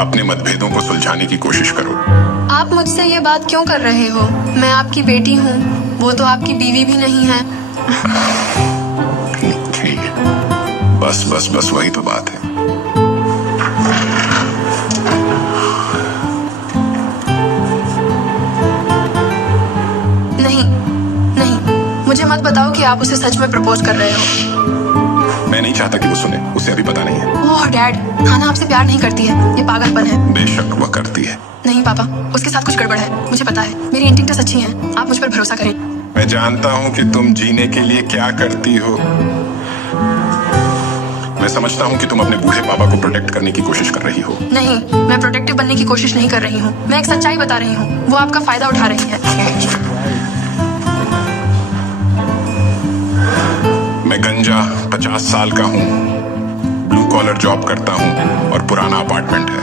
अपने मतभेदों को सुलझाने की कोशिश करो। आप मुझसे ये बात क्यों कर रहे हो? मैं आपकी बेटी हूँ, वो तो आपकी बीवी भी नहीं है। ठीक है, बस बस बस वही तो बात है। नहीं नहीं, मुझे मत बताओ कि आप उसे सच में प्रपोज कर रहे हो। मैं नहीं चाहता कि वो सुने, उसे अभी पता नहीं है। ओह डैड, खाना आपसे प्यार नहीं करती है, ये पागलपन है। बेशक वह करती है। नहीं पापा, उसके साथ कुछ गड़बड़ है, मुझे पता है। मेरी इंस्टिंक्ट्स अच्छी हैं, आप मुझ पर भरोसा करें। मैं जानता हूँ कि तुम जीने के लिए क्या करती हो। मैं समझता हूँ कि तुम अपने बूढ़े पापा को प्रोटेक्ट करने की कोशिश कर रही हो। नहीं, मैं प्रोटेक्टिव बनने की कोशिश नहीं कर रही हूँ। मैं एक सच्चाई बता रही हूँ, वो आपका फायदा उठा रही है। मैं गंजा 50 साल का हूँ, ब्लू कॉलर जॉब करता हूँ और पुराना अपार्टमेंट है।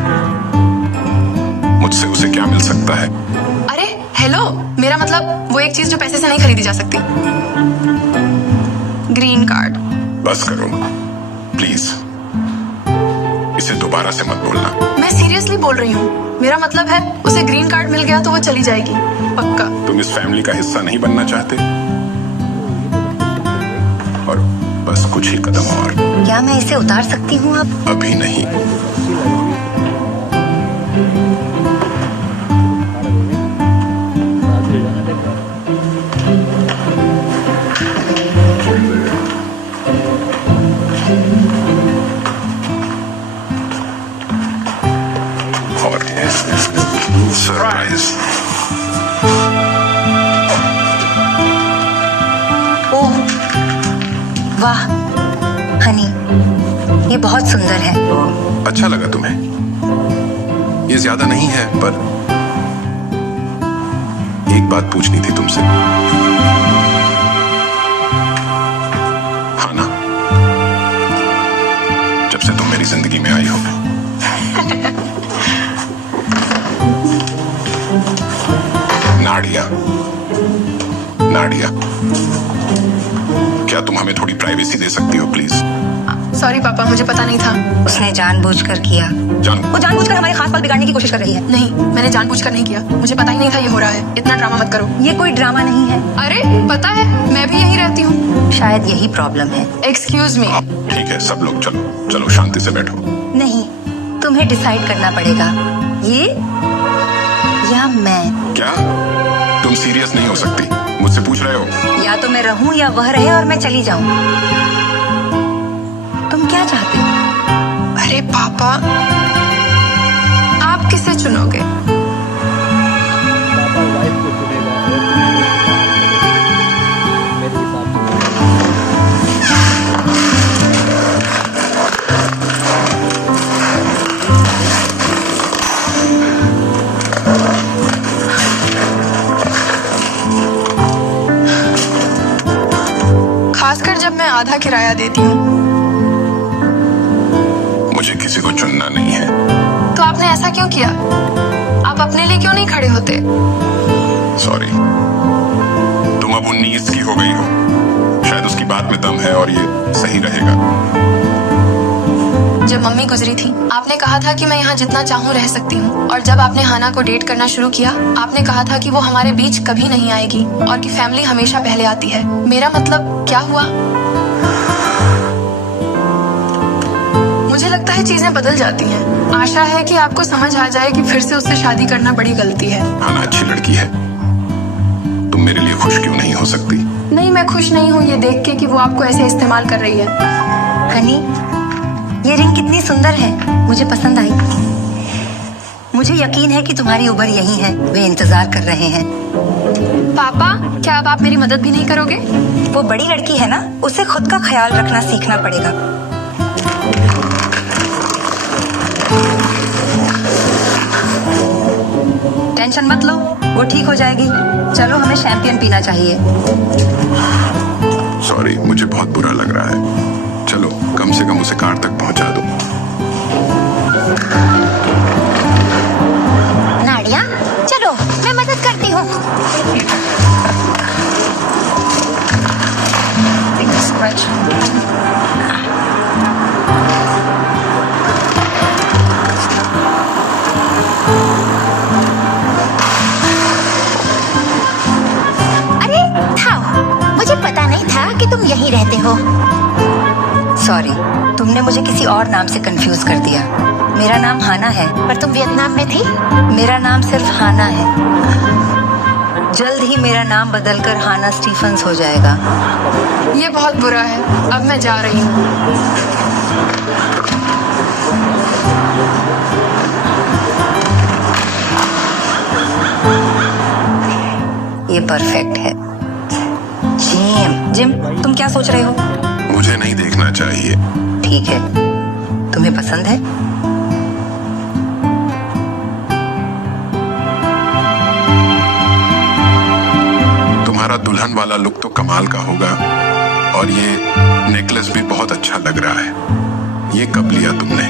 मुझसे उसे क्या मिल सकता है? अरे हेलो, मेरा मतलब वो एक चीज जो पैसे से नहीं खरीदी जा सकती। Green card. बस करो प्लीज, इसे दोबारा से मत बोलना। मैं सीरियसली बोल रही हूँ, मेरा मतलब है उसे ग्रीन कार्ड मिल गया तो वो चली जाएगी, पक्का। तुम इस फैमिली का हिस्सा नहीं बनना चाहते? और बस कुछ ही कदम और। क्या मैं इसे उतार सकती हूँ अब? अभी नहीं। और सरप्राइज। ओह वाह हनी, ये बहुत सुंदर है। अच्छा लगा तुम्हें? ये ज्यादा नहीं है, पर एक बात पूछनी थी तुमसे। हाँ ना? जब से तुम मेरी जिंदगी में आई हो। नाडिया, नाडिया, क्या तुम हमें थोड़ी प्राइवेसी दे सकती हो प्लीज? सॉरी पापा, मुझे पता नहीं था। उसने जानबूझकर किया। वो जानबूझकर हमारे खास पल बिगाड़ने की कोशिश कर रही है। नहीं, मैंने जानबूझकर नहीं किया, मुझे पता ही नहीं था ये हो रहा है। इतना ड्रामा मत करो। ये कोई ड्रामा नहीं है। अरे पता है, मैं भी यहीं रहती हूँ। शायद यही प्रॉब्लम है। Excuse me. ठीक है, सब लोग चलो चलो शांति से बैठो। नहीं, तुम्हें डिसाइड करना पड़ेगा, ये या मैं। क्या तुम सीरियस नहीं हो सकती? मुझसे पूछ रहे हो? या तो मैं रहूं या वह रहे और मैं चली जाऊं। तुम क्या चाहते हो? अरे पापा, आप किसे चुनोगे? पापा वाइफ को चुनेगा मेरे हिसाब खासकर जब मैं आधा किराया देती हूँ। मुझे किसी को चुनना नहीं है। तो आपने ऐसा क्यों किया? आप अपने लिए क्यों नहीं खड़े होते? सॉरी, तुम अब 19 की हो गई हो, शायद उसकी बात में दम है और ये सही रहेगा। जब मम्मी गुजरी थी, आपने कहा था कि मैं यहाँ जितना चाहूँ रह सकती हूँ। और जब आपने हाना को डेट करना शुरू किया, आपने कहा था कि वो हमारे बीच कभी नहीं आएगी और कि फैमिली हमेशा पहले आती है। मेरा मतलब क्या हुआ? मुझे लगता है चीजें बदल जाती हैं। आशा है कि आपको समझ आ जाए कि फिर से उससे शादी करना बड़ी गलती है। हाना अच्छी लड़की है, तुम मेरे लिए खुश क्यों नहीं हो सकती? नहीं, मैं खुश नहीं हूँ ये देख के कि वो आपको ऐसे इस्तेमाल कर रही है। हनी, ये रिंग कितनी सुंदर है, मुझे पसंद आई। मुझे यकीन है कि तुम्हारी उबर यही है, वे इंतजार कर रहे हैं। पापा, क्या अब आप मेरी मदद भी नहीं करोगे? वो बड़ी लड़की है ना, उसे खुद का ख्याल रखना सीखना पड़ेगा। टेंशन मत लो, वो ठीक हो जाएगी। चलो, हमें शैंपियन पीना चाहिए। सॉरी, मुझे बहुत बुरा लग रहा है। चलो, कम से कम उसे कार तक पहुंचा दो। नाडिया, चलो, मैं मदद करती हूँ। सॉरी, तुमने मुझे किसी और नाम से कंफ्यूज कर दिया। मेरा नाम हाना है। पर तुम वियतनाम में थी। मेरा नाम सिर्फ हाना है। जल्द ही मेरा नाम बदलकर हाना स्टीफन्स हो जाएगा। ये बहुत बुरा है। अब मैं जा रही हूँ। ये परफेक्ट है। जिम, तुम क्या सोच रहे हो? मुझे नहीं देखना चाहिए। ठीक है, तुम्हें पसंद है? तुम्हारा दुल्हन वाला लुक तो कमाल का होगा, और ये नेकलेस भी बहुत अच्छा लग रहा है। ये कब लिया तुमने?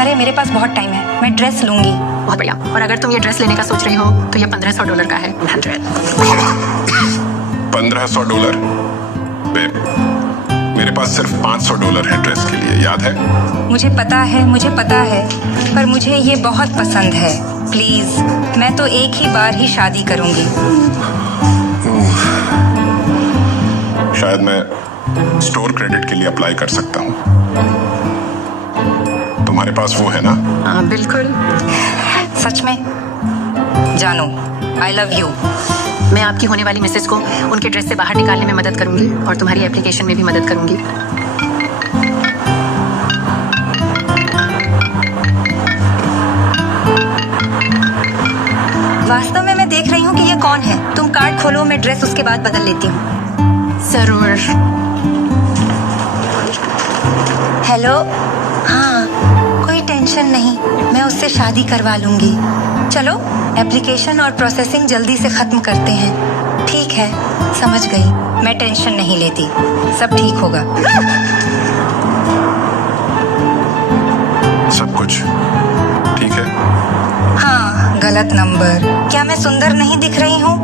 अरे मेरे पास बहुत टाइम है, मैं ड्रेस लूंगी। बहुत बढ़िया। और अगर तुम ये ड्रेस लेने का सोच रही हो तो ये $1500 का है। 100। $1500? बेब, मेरे पास सिर्फ $500 है ड्रेस के लिए, याद है? मुझे पता है, पर मुझे ये बहुत पसंद है। प्लीज, मैं तो एक ही बार ही शादी करूंगी। शायद मैं स्टोर क्रेडिट के लिए अप्लाई कर सकता हूँ। तुम्हारे पास वो है ना? हाँ बिल्कुल। सच में? जानो, आई लव यू। मैं आपकी होने वाली मिसेस को उनके ड्रेस से बाहर निकालने में मदद करूंगी और तुम्हारी एप्लीकेशन में भी मदद करूंगी। वास्तव में मैं देख रही हूँ कि ये कौन है। तुम कार्ड खोलो, मैं ड्रेस उसके बाद बदल लेती हूँ। जरूर। हेलो। हाँ, कोई टेंशन नहीं, मैं उससे शादी करवा लूंगी। चलो, एप्लीकेशन और प्रोसेसिंग जल्दी से खत्म करते हैं। ठीक है, समझ गई। मैं टेंशन नहीं लेती, सब ठीक होगा। सब कुछ ठीक है? हाँ, गलत नंबर। क्या मैं सुंदर नहीं दिख रही हूँ?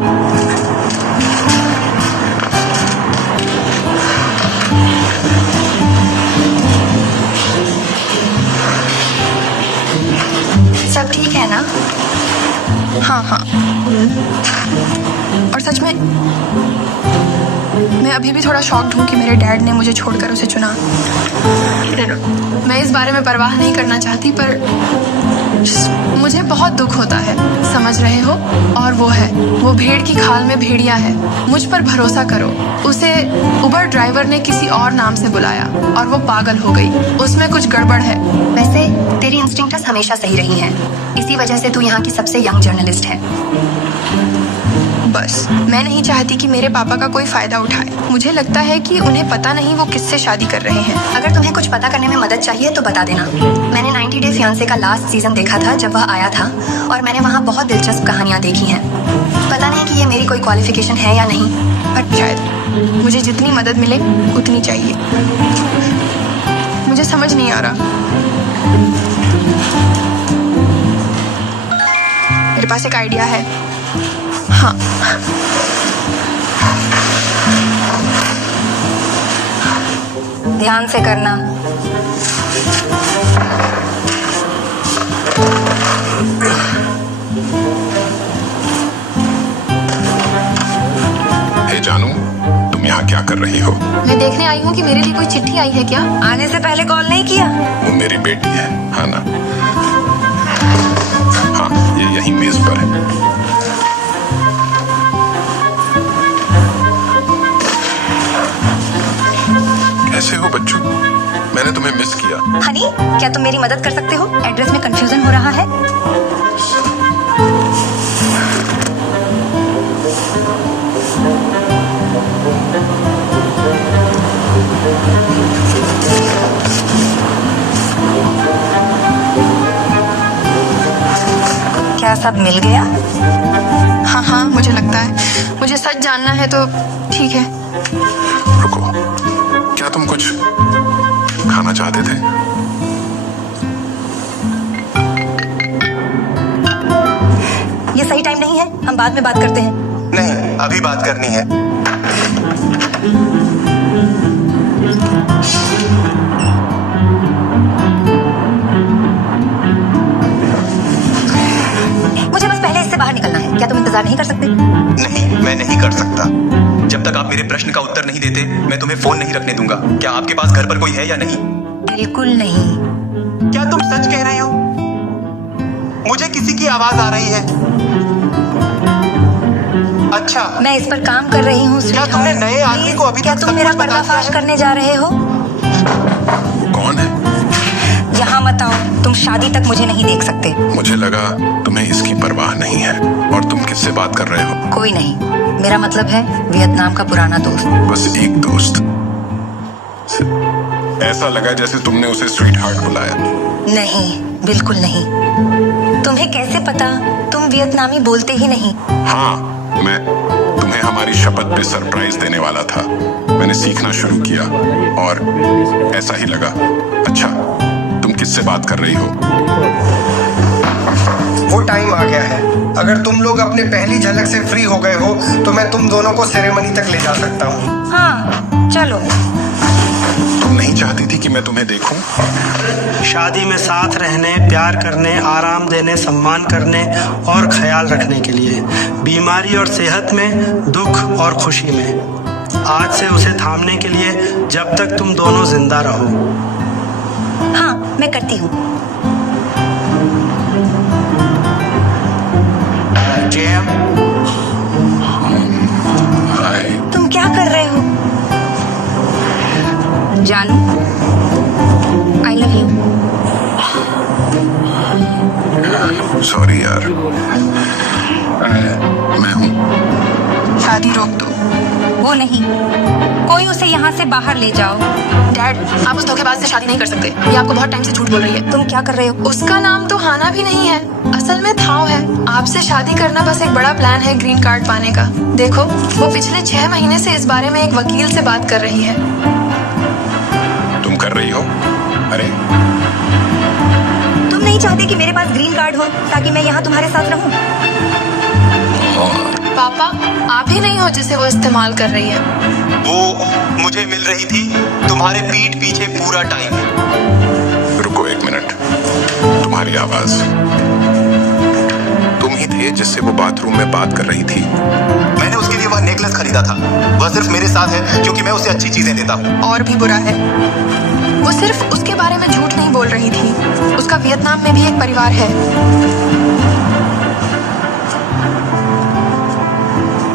सब ठीक है ना? हाँ। और सच में मैं अभी भी थोड़ा शॉक्ड हूँ कि मेरे डैड ने मुझे छोड़कर उसे चुना। मैं इस बारे में परवाह नहीं करना चाहती, पर मुझे बहुत दुख होता है, समझ रहे हो? और वो भेड़ की खाल में भेड़िया है। मुझ पर भरोसा करो। उसे उबर ड्राइवर ने किसी और नाम से बुलाया और वो पागल हो गई। उसमें कुछ गड़बड़ है। वैसे तेरी इंस्टिंक्ट्स हमेशा सही रही हैं। इसी वजह से तू यहाँ की सबसे यंग जर्नलिस्ट है। बस मैं नहीं चाहती कि मेरे पापा का कोई फायदा उठाए। मुझे लगता है कि उन्हें पता नहीं वो किससे शादी कर रहे हैं। अगर तुम्हें कुछ पता करने में मदद चाहिए तो बता देना। मैंने 90 डे फियांसे का लास्ट सीजन देखा था जब वह आया था, और मैंने वहाँ बहुत दिलचस्प कहानियाँ देखी हैं। पता नहीं कि ये मेरी कोई क्वालिफिकेशन है या नहीं, पर शायद मुझे जितनी मदद मिले उतनी चाहिए। मुझे समझ नहीं आ रहा। मेरे पास एक आइडिया है। हाँ, ध्यान से करना। हे जानू, तुम यहाँ क्या कर रही हो? मैं देखने आई हूँ कि मेरे लिए कोई चिट्ठी आई है क्या। आने से पहले कॉल नहीं किया? वो मेरी बेटी है, हाँ ना? हाँ, ये यहीं मेज पर है। कैसे हो बच्चों? मैंने तुम्हें मिस किया। हनी, क्या तुम मेरी मदद कर सकते हो? एड्रेस में कंफ्यूजन हो रहा है। क्या सब मिल गया? हाँ, मुझे लगता है। मुझे सच जानना है तो ठीक है। रुको, क्या तुम कुछ खाना चाहते थे? ये सही टाइम नहीं है, हम बाद में बात करते हैं। नहीं, अभी बात करनी है। मुझे बस पहले इससे बाहर निकलना है। क्या तुम इंतजार नहीं कर सकते? नहीं, मैं नहीं कर सकता। जब तक आप मेरे प्रश्न का उत्तर नहीं देते, मैं तुम्हें फोन नहीं रखने दूंगा। क्या आपके पास घर पर कोई है या नहीं? बिल्कुल नहीं। क्या तुम सच कह रहे हो? मुझे किसी की आवाज आ रही है। अच्छा, मैं इस पर काम कर रही हूँ। क्या तुमने नए आदमी को अभी क्या तक तुम सब मेरा कुछ बता दिया पर्दाफाश है? करने जा रहे हो? कौन है? यहाँ मत आओ, तुम शादी तक मुझे नहीं देख सकते। मुझे लगा तुम्हें इसकी परवाह नहीं है। और तुम किससे बात कर रहे हो? कोई नहीं, मेरा मतलब है वियतनाम का पुराना दोस्त। बस एक दोस्त? ऐसा लगा जैसे तुमने उसे स्वीट हार्ट बुलाया। नहीं, बिल्कुल नहीं। तुम्हें कैसे पता? तुम वियतनामी बोलते ही नहीं। हाँ, मैं तुम्हें हमारी शपथ पे सरप्राइज देने वाला था। मैंने सीखना शुरू किया और ऐसा ही लगा। अच्छा, तुम किससे बात कर रही हो? वो टाइम आ गया है। अगर तुम लोग अपने पहली झलक से फ्री हो गए हो तो मैं तुम दोनों को सेरेमनी तक ले जा सकता हूँ। हाँ, चलो। तुम नहीं चाहती थी कि मैं तुम्हें देखूं? शादी में साथ रहने, प्यार करने, आराम देने, सम्मान करने और ख्याल रखने के लिए, बीमारी और सेहत में, दुख और खुशी में। आज से उसे थामने के लिए जब तक तुम दोनों जिंदा रहो। हाँ, मैं करती हूँ। जेएम, हाय। तुम क्या कर रहे हो? जानू, आई लव यू। सॉरी यार, मैं हूँ। शादी रोक दो। वो नहीं, कोई उसे यहाँ से बाहर ले जाओ। डैड, आप उस धोखेबाज से शादी नहीं कर सकते। ये आपको बहुत टाइम से झूठ बोल रही है। तुम क्या कर रहे हो? उसका नाम तो हाना भी नहीं है, असल में थाओ है। आपसे शादी करना बस एक बड़ा प्लान है ग्रीन कार्ड पाने का। देखो, वो पिछले 6 महीने से इस बारे में एक वकील से बात कर रही है। तुम कर रही हो? अरे तुम नहीं चाहते कि मेरे पास ग्रीन कार्ड हो ताकि मैं यहाँ तुम्हारे साथ रहूं? पापा, आप ही नहीं हो जिसे वो इस्तेमाल कर रही है। वो मुझे मिल रही थी तुम्हारे पीठ पीछे पूरा टाइम। रुको एक मिनट। तुम्हारी आवाज, तुम ही थे जिससे वो बाथरूम में बात कर रही थी। मैंने उसके लिए वह नेकलेस खरीदा था। वह सिर्फ मेरे साथ है क्योंकि मैं उसे अच्छी चीजें देता हूँ। और भी बुरा है, वो सिर्फ उसके बारे में झूठ नहीं बोल रही थी। उसका वियतनाम में भी एक परिवार है।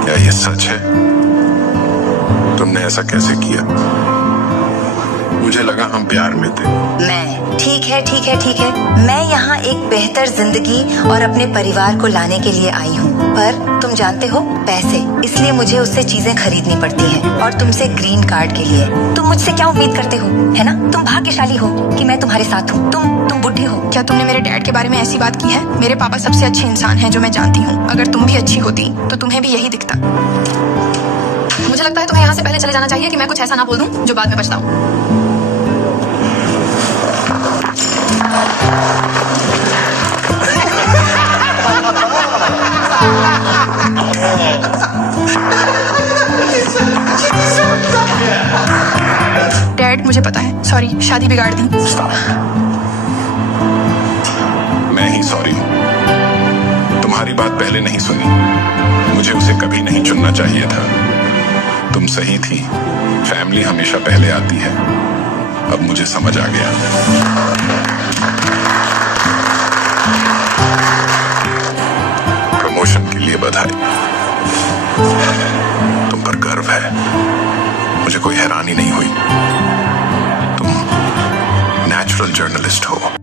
क्या ये सच है? तुमने ऐसा कैसे किया? मुझे लगा हम प्यार में थे। मैं ठीक है, ठीक है, ठीक है। मैं यहाँ एक बेहतर जिंदगी और अपने परिवार को लाने के लिए आई हूँ। पर तुम जानते हो, पैसे, इसलिए मुझे उससे चीजें खरीदनी पड़ती हैं। और तुमसे ग्रीन कार्ड के लिए। तुम मुझसे क्या उम्मीद करते हो, है ना? तुम भाग्यशाली हो कि मैं तुम्हारे साथ हूँ। तुम बुढ़े हो। क्या तुमने मेरे डैड के बारे में ऐसी बात की है? मेरे पापा सबसे अच्छे इंसान हैं जो मैं जानती हूँ। अगर तुम भी अच्छी होती तो तुम्हें भी यही दिखता। मुझे लगता है तुम्हें यहाँ से पहले चले जाना चाहिए कि मैं कुछ ऐसा ना बोल दूं जो बाद में पछताऊं। डैड, मुझे पता है, सॉरी, शादी बिगाड़ दी। मैं ही सॉरी हूँ। तुम्हारी बात पहले नहीं सुनी। मुझे उसे कभी नहीं चुनना चाहिए था। तुम सही थी, फैमिली हमेशा पहले आती है। अब मुझे समझ आ गया। प्रमोशन के लिए बधाई। तुम पर गर्व है। मुझे कोई हैरानी नहीं हुई। तुम नेचुरल जर्नलिस्ट हो।